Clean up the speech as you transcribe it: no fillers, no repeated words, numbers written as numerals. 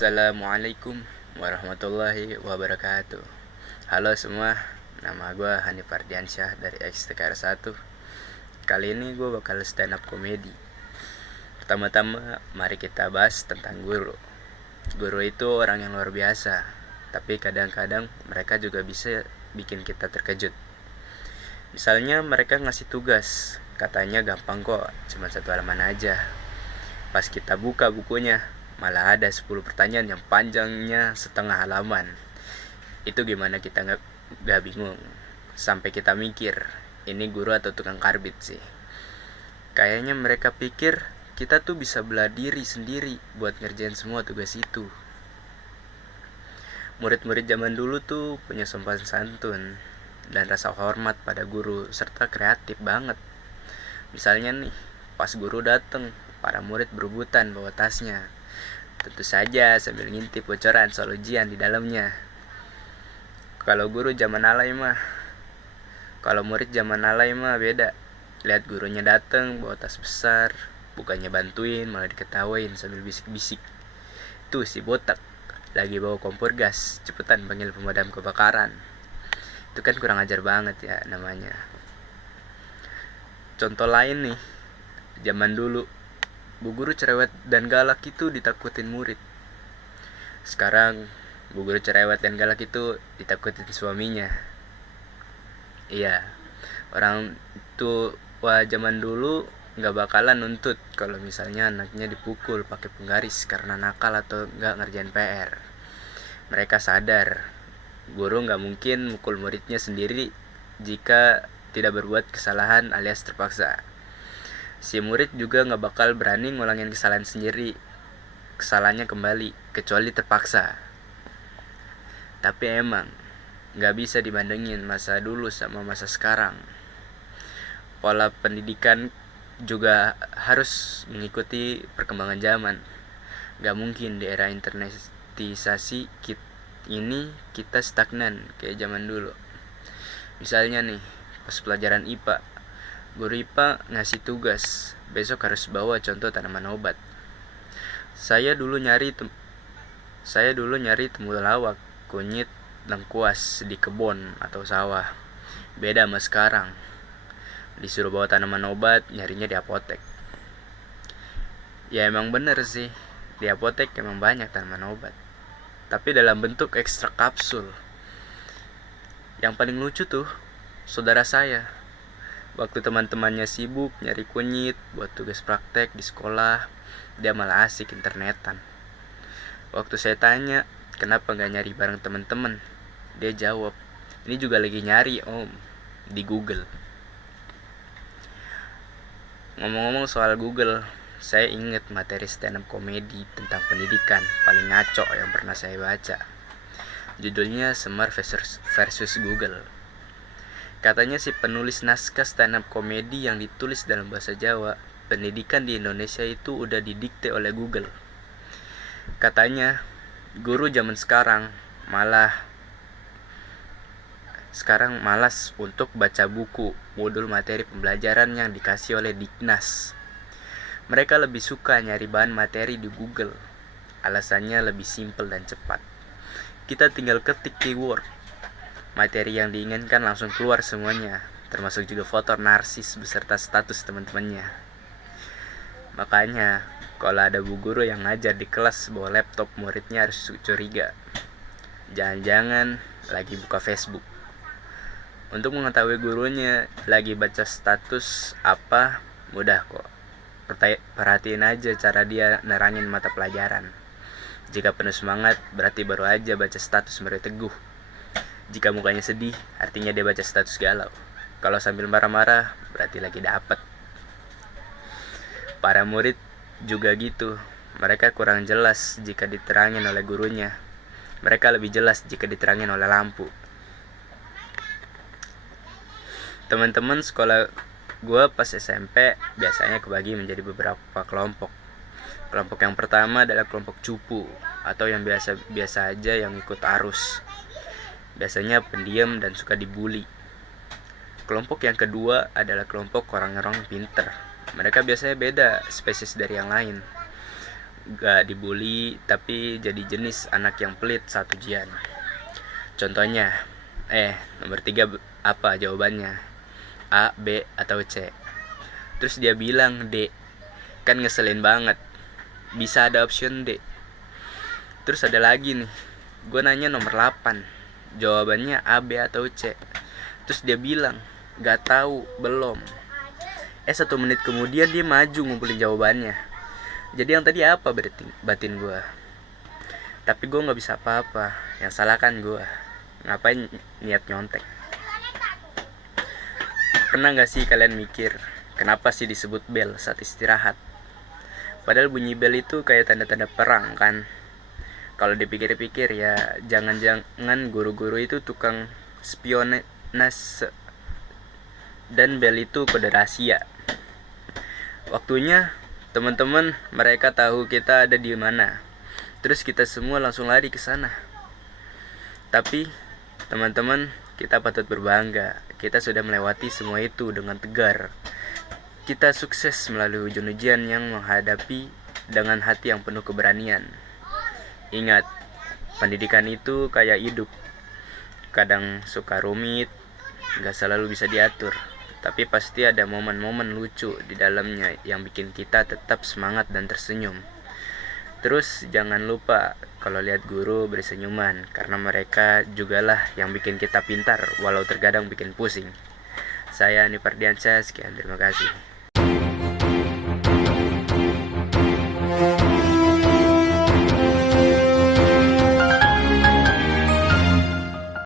Assalamualaikum warahmatullahi wabarakatuh. Halo semua, nama gue Hanif Ardiansyah dari XTKR1. Kali ini gue bakal stand up komedi. Pertama-tama mari kita bahas tentang guru. Guru itu orang yang luar biasa, tapi kadang-kadang mereka juga bisa bikin kita terkejut. Misalnya mereka ngasih tugas, katanya gampang kok, cuma 1 halaman aja. Pas kita buka bukunya, malah ada 10 pertanyaan yang panjangnya setengah halaman. Itu gimana kita gak bingung? Sampai kita mikir, ini guru atau tukang karbit sih? Kayaknya mereka pikir kita tuh bisa bela diri sendiri buat ngerjain semua tugas itu. Murid-murid zaman dulu tuh punya sopan santun dan rasa hormat pada guru, serta kreatif banget. Misalnya nih, pas guru dateng, para murid berebutan bawa tasnya. Tentu saja sambil ngintip bocoran soal ujian di dalamnya. Kalau murid zaman alay mah beda. Lihat gurunya dateng bawa tas besar, bukannya bantuin malah diketawain sambil bisik-bisik. Tuh si botak lagi bawa kompor gas, cepetan panggil pemadam kebakaran. Itu kan kurang ajar banget ya namanya. Contoh lain nih, zaman dulu bu guru cerewet dan galak itu ditakutin murid. Sekarang bu guru cerewet dan galak itu ditakutin suaminya. Iya, orang tua zaman dulu gak bakalan nuntut kalau misalnya anaknya dipukul pakai penggaris karena nakal atau gak ngerjain PR. Mereka sadar guru gak mungkin mukul muridnya sendiri jika tidak berbuat kesalahan alias terpaksa. Si murid juga gak bakal berani ngulangin kesalahannya kembali, kecuali terpaksa. Tapi emang gak bisa dibandingin masa dulu sama masa sekarang. Pola pendidikan juga harus mengikuti perkembangan zaman. Gak mungkin di era internetisasi kita stagnan kayak zaman dulu. Misalnya nih, pas pelajaran IPA, guru IPA ngasih tugas, besok harus bawa contoh tanaman obat. Saya dulu nyari temulawak, kunyit, lengkuas di kebun atau sawah. Beda sama sekarang. Disuruh bawa tanaman obat, nyarinya di apotek. Ya emang bener sih, di apotek emang banyak tanaman obat, tapi dalam bentuk ekstra kapsul. Yang paling lucu tuh, saudara saya, waktu teman-temannya sibuk nyari kunyit buat tugas praktek di sekolah, dia malah asik internetan. Waktu saya tanya, kenapa gak nyari bareng teman-teman? Dia jawab, ini juga lagi nyari om, di Google. Ngomong-ngomong soal Google, saya inget materi stand up komedi tentang pendidikan paling ngaco yang pernah saya baca. Judulnya Semar versus Google. Katanya si penulis naskah stand up komedi yang ditulis dalam bahasa Jawa, pendidikan di Indonesia itu udah didikte oleh Google. Katanya guru zaman sekarang malas untuk baca buku modul materi pembelajaran yang dikasih oleh Diknas. Mereka lebih suka nyari bahan materi di Google. Alasannya lebih simpel dan cepat. Kita tinggal ketik keyword, materi yang diinginkan langsung keluar semuanya, termasuk juga foto narsis beserta status teman-temannya. Makanya kalau ada bu guru yang ngajar di kelas bawa laptop, muridnya harus curiga. Jangan-jangan lagi buka Facebook. Untuk mengetahui gurunya lagi baca status apa, mudah kok. Perhatiin aja cara dia nerangin mata pelajaran. Jika penuh semangat, berarti baru aja baca status murid teguh. Jika mukanya sedih, artinya dia baca status galau. Kalau sambil marah-marah, berarti lagi dapet. Para murid juga gitu. Mereka kurang jelas jika diterangin oleh gurunya. Mereka lebih jelas jika diterangin oleh lampu. Teman-teman sekolah gue pas SMP biasanya kebagi menjadi beberapa kelompok. Kelompok yang pertama adalah kelompok cupu, atau yang biasa aja yang ikut arus. Biasanya pendiam dan suka dibully. Kelompok yang kedua adalah kelompok orang-orang pinter. Mereka biasanya beda spesies dari yang lain. gak dibully, tapi jadi jenis anak yang pelit saat ujian. Contohnya, nomor 3 apa jawabannya? A, B, atau C? Terus dia bilang D. Kan ngeselin banget. Bisa ada option D. Terus ada lagi nih, gue nanya nomor 8, jawabannya A, B, atau C? Terus dia bilang gak tahu, belum. 1 menit kemudian dia maju ngumpulin jawabannya. Jadi yang tadi apa batin gue? Tapi gue gak bisa apa-apa. Yang salah kan gue. Ngapain niat nyontek? Pernah gak sih kalian mikir, kenapa sih disebut bel saat istirahat? Padahal bunyi bel itu kayak tanda-tanda perang kan. Kalau dipikir-pikir ya, jangan-jangan guru-guru itu tukang spionase, dan bel itu kode rahasia. Waktunya teman-teman mereka tahu kita ada di mana. Terus kita semua langsung lari ke sana. Tapi teman-teman, kita patut berbangga. Kita sudah melewati semua itu dengan tegar. Kita sukses melalui ujian-ujian yang menghadapi dengan hati yang penuh keberanian. Ingat, pendidikan itu kayak hidup. Kadang suka rumit, gak selalu bisa diatur. Tapi pasti ada momen-momen lucu di dalamnya yang bikin kita tetap semangat dan tersenyum. Terus jangan lupa kalau lihat guru beri senyuman, karena mereka jugalah yang bikin kita pintar walau terkadang bikin pusing. Saya Anipardiansyah, sekian, terima kasih.